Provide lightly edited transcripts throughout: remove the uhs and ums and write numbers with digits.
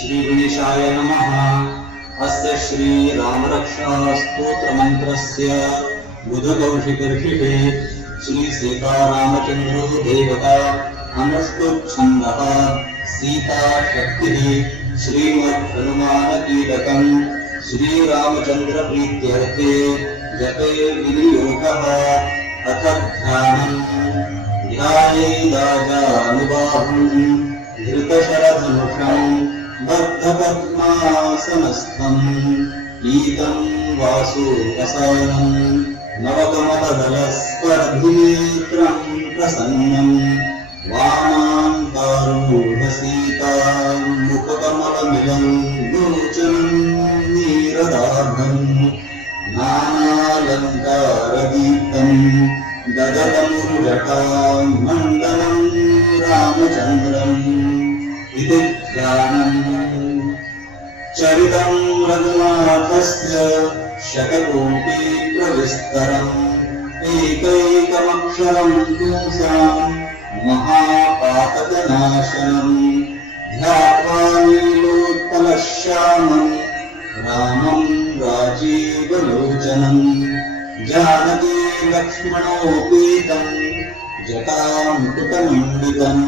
श्रीगणेशाय नमः। अस्य श्रीरामरक्षास्तोत्रमन्त्रस्य बुधकौशिकर्षिः श्रीसीतारामचन्द्रो देवता अनुष्टुप्छन्दः सीता शक्तिः श्रीमद्हनुमानकीलकम् श्रीरामचन्द्रप्रीत्यर्थे जपे विनियोगः। अथ ध्यानम् ध्यायेदाजानुबाहुम् धृतशरधनुषम् बद्धपद्मासनस्थम् पीतम् वासुरसानम् नवकमलदलस्पर्धिनेत्रम् प्रसन्नम् वामान्तारूढसीताम् मुखकमलमिलम् लोचनम् नीरदाभम् नानालङ्कारदीप्तम् गगनमुरटाम् मण्डलम् रामचन्द्रम् इति ध्यानम्। चरितम् रघुनाथस्य शतकोटिप्रविस्तरम् एकैकमक्षरम् पुंसाम् महापातकनाशनम् ध्यात्वा नीलोत्पलश्यामम् रामम् राजीवलोचनम् जानकी लक्ष्मणोपेतम् जटामुकुटमण्डितम्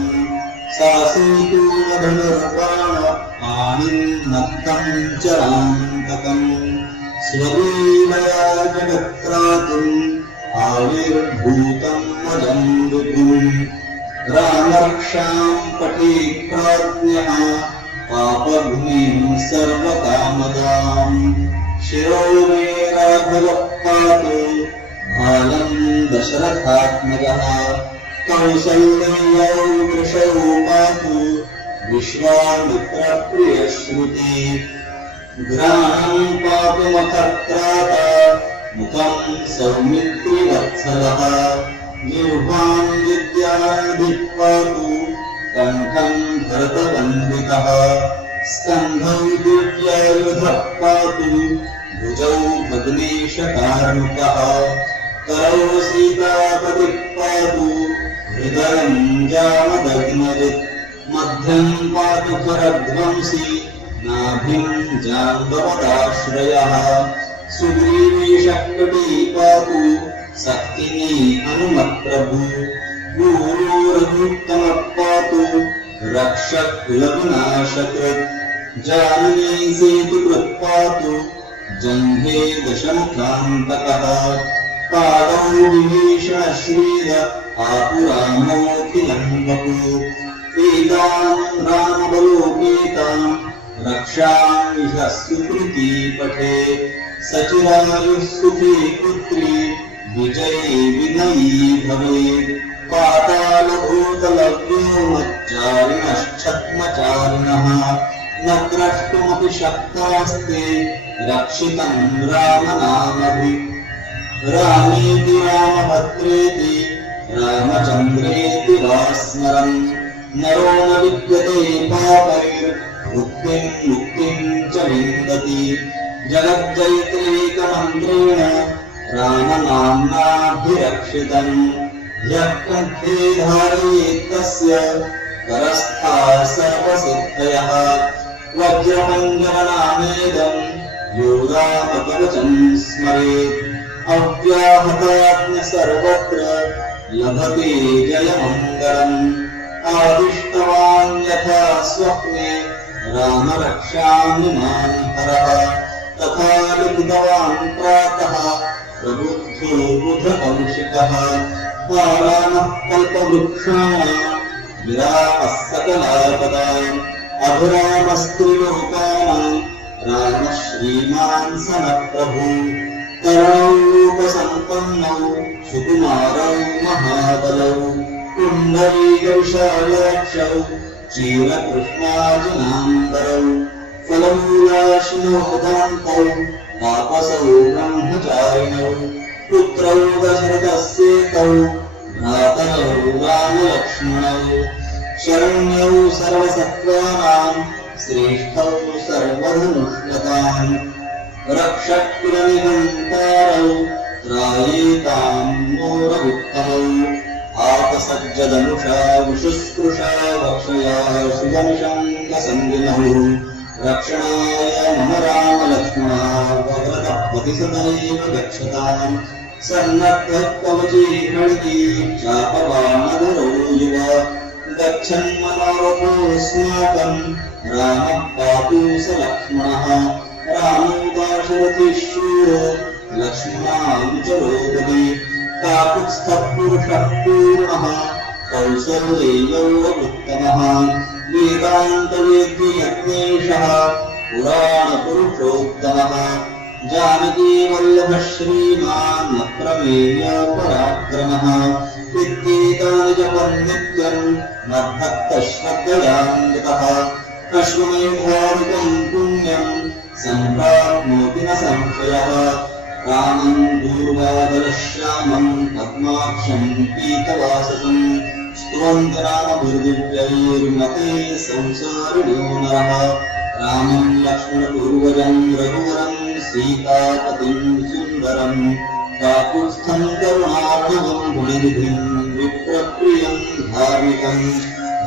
सासीतूलधनुर्बाण पाणिन्नक्तम् चरान्तकम् स्वलीलया जगत्त्रातुम् आविर्भूतम् अजम् विभुम् रामरक्षाम् पठे प्राज्ञः पापभूमिम् सर्वकामदाम् शिरो मे राघवः पातु बालम् दशरथात्मजः कौसल्यौ वृषौ पातु विश्वामित्रप्रियश्रुति ग्राणम् पातुमखत्राता मुखम् सौमित्रिवत्सलः जिह्वाम् विद्याधिपातु कण्ठम् भरतवन्दितः स्कन्धौ दिव्यायुधः पातु भुजौ भग्नेशकारुकः करौ सीतापतिः पातु हृदयम् जामदग्नजित् मध्यम् पातु खरध्वंसी नाभिम् जाम्बवदाश्रयः सुग्रीवेशकटी पातु शक्तिनी हनुमत्प्रभु गूढोरनुत्तमः पातु रक्षकुलविनाशकृत् जाननी सेतुकृत् पातु जह्ने दशमुखान्तकः पादौ विभीषणश्रीर आपुरामोऽखिलम् वपु एताम् रामबलोपेताम् रक्षाम् इह सुकृती पठे सचिरायुः सुखी पुत्री विजये विनयी भवेत् पातालभूतलव्योमच्चारिणश्छद्मचारिणः न द्रष्टुमपि शक्तास्ते रक्षितम् रामनामभिः रामेति रामभद्रेति रामचन्द्रेति वा स्मरन् नरो न विद्यते पापैर्भुक्तिम् मुक्तिम् च विन्दति जगज्जयित्रेकमन्त्रेण रामनाम्नाभिरक्षितम् यः कण्ठे धारयेत् तस्य करस्थाः सर्वसिद्धयः वज्रमञ्जननामेदम् यो रामकवचम् स्मरेत् अव्याहताज्ञ सर्वत्र लभते जयमङ्गलम् आदिष्टवान् यथा स्वप्ने रामरक्षामिमान् हरः तथा लिखितवान् प्रातः प्रबुद्धो बुधकौशिकः बालानः कल्पवृक्षाणाम् विरामः सकलापदाम् अभिरामस्त्रिलोकानाम् रामः श्रीमान् सनप्रभु करुणोपसम्पन्नौ सुकुमारौ महाबलौ कुण्डलीकविशालाक्षौ क्षीरकृष्णाजनाम्बरौ फलमूलाशिनोदान्तौ तापसौ ब्रह्मचारिणौ पुत्रौ दशरथस्येतौ भ्रातरौ रामलक्ष्मणौ शरण्यौ सर्वसत्त्वानाम् श्रेष्ठौ सर्वधनुष्यताम् रक्षकुलनिहन्तारौ त्रायेताम् नोरवित्तमौ आतसज्जदनुषा विशुस्पृशा वक्षया सुगमिषङ्कसङ्गिनौ रक्षणाय मम राम लक्ष्मणः भद्रतः पतिसदनैव गच्छताम् सन्नद्धः कवची प्रणिति चापबाणधरो युव गच्छन्मनोरथोऽस्माकम् रामः पातु स लक्ष्मणः रामो दाशरथिः शूरो लक्ष्मणानुचरोपरि काकुत्स्थः पुरुषः पूर्णः कौसल्येयो उत्तमः वेदान्तवेद्ययज्ञेशः पुराणपुरुषोत्तमः जानकीवल्लभः श्रीमान् अप्रमेय पराक्रमः इत्येतानि जपन् नित्यम् मद्भक्तश्रद्धयान्वितः अश्वमेधादिकम् पुण्यम् सम्प्राप्नोति न संशयः रामम् दूर्वादलश्यामम् पद्माक्षम् पीतवाससम् स्तुवन्ति नामभिर्दिव्यैर्मते संसारिणो नरः रामम् लक्ष्मणपूर्वजम् रघुवरम् सीतापतिम् सुन्दरम् काकुत्स्थम् करुणार्णवम् गुणनिधिम् विप्रप्रियम् धार्मिकम्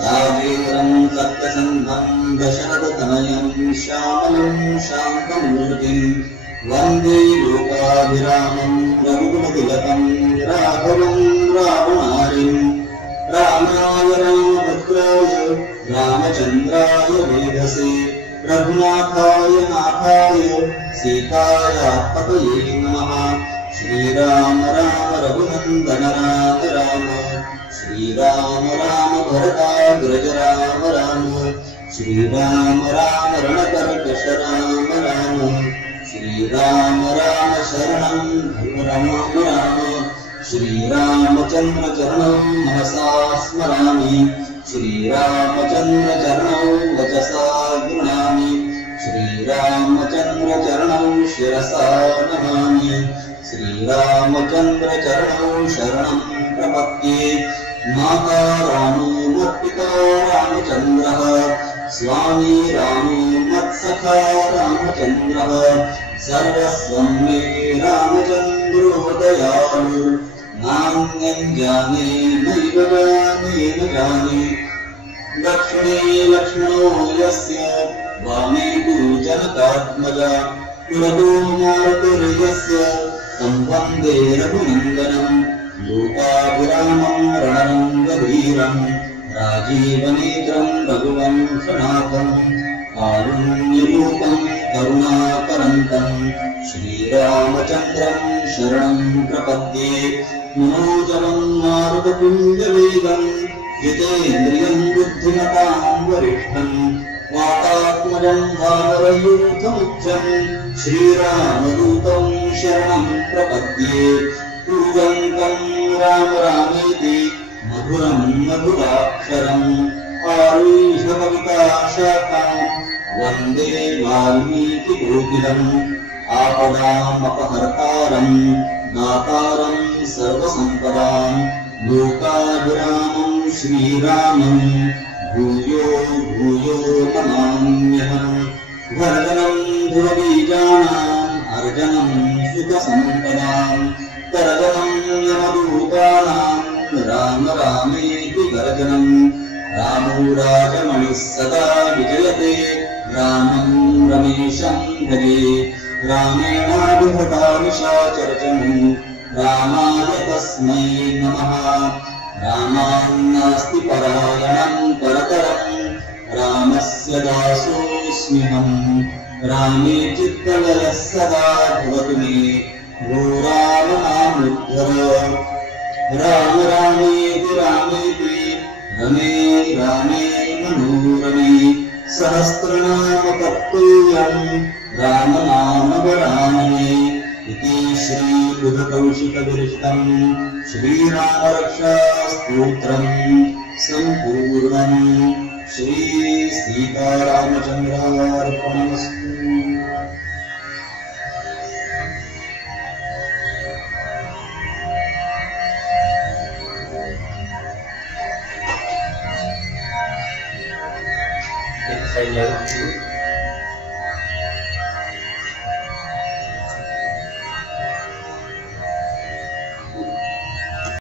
राजेन्द्रम् सत्यसन्धम् दशरथतनयम् श्यामलम् शान्तमूर्तिम् वन्दे लोकाभिरामम् रघुकुलतिलकम् राघवम् रावणारिम् रामाय रामभद्राय रामचन्द्राय वेधसे रघुनाथाय नाथाय सीतायापतये नमः श्रीराम राम रघुनन्दन राम राम श्रीराम राम भरताग्रज राम राम श्रीराम राम रणकर्कश राम राम श्रीराम राम शरणं राम राम श्रीरामचन्द्र चरणं मनसा स्मरामि श्रीरामचन्द्र चरणं वचसा गृह्णामि श्रीरामचन्द्र चरणं शिरसा नमामि श्रीरामचन्द्र चरणं शरणं प्रपद्ये माता रामो मत्पिता रामचन्द्रः स्वामी रामो मत्सखा रामचन्द्रः सर्वस्वं मे रामचन्द्रो दयालु नान्यं जाने नैव जाने न जाने दक्षिणे लक्ष्मणो यस्य वामे तु जनकात्मजा पुरतो मारुतिर्यस्य तं वन्दे रघुनन्दनम् लोकाभिरामम् रणरङ्गधीरम् राजीवनेत्रम् रघुवंशनाथम् कारुण्यरूपम् करुणाकरन्तम् श्रीरामचन्द्रम् शरणम् प्रपद्ये मनोजवम् मारुततुल्यवेगम् जितेन्द्रियम् बुद्धिमताम् वरिष्ठम् वातात्मजम् वानरयूथमुच्चम् श्रीरामदूतम् शरणम् प्रपद्ये पूजन्तम् राम रामेति मधुरम् मधुराक्षरम् आरुह्य कविताशाखाम् वन्दे वाल्मीकिकोकिलम् आपदामपहर्तारम् दातारम् सर्वसम्पदाम् लोकाभिरामम् श्रीरामम् भूयो भूयो नमाम्यहम् भर्जनम् ध्रुवबीजानाम् अर्जनम् सुखसम्पदाम् तर्जनम् यमदूतानाम् राम रामेति गर्जनम् रामो राजमणिः सदा विजयते रामम् रमेशम् भजे रामेणाभिहता निशाचरचम् रामाय तस्मै नमः रामान्नास्ति परायणम् परतरम् रामस्य दासोऽस्म्यहम् रामे चित्तलयः सदा भवतु मे भो राम नामुद्धर राम रामेति रामेति रमे रामे मनोरमे सहस्रनाम तत्तुल्यम् राम नाम वरानने इति श्रीबुधकौशिकविरचितम् श्रीरामरक्षास्तोत्रम् सम्पूर्णम् श्री सीतारामचन्द्रार्पणमस्तु।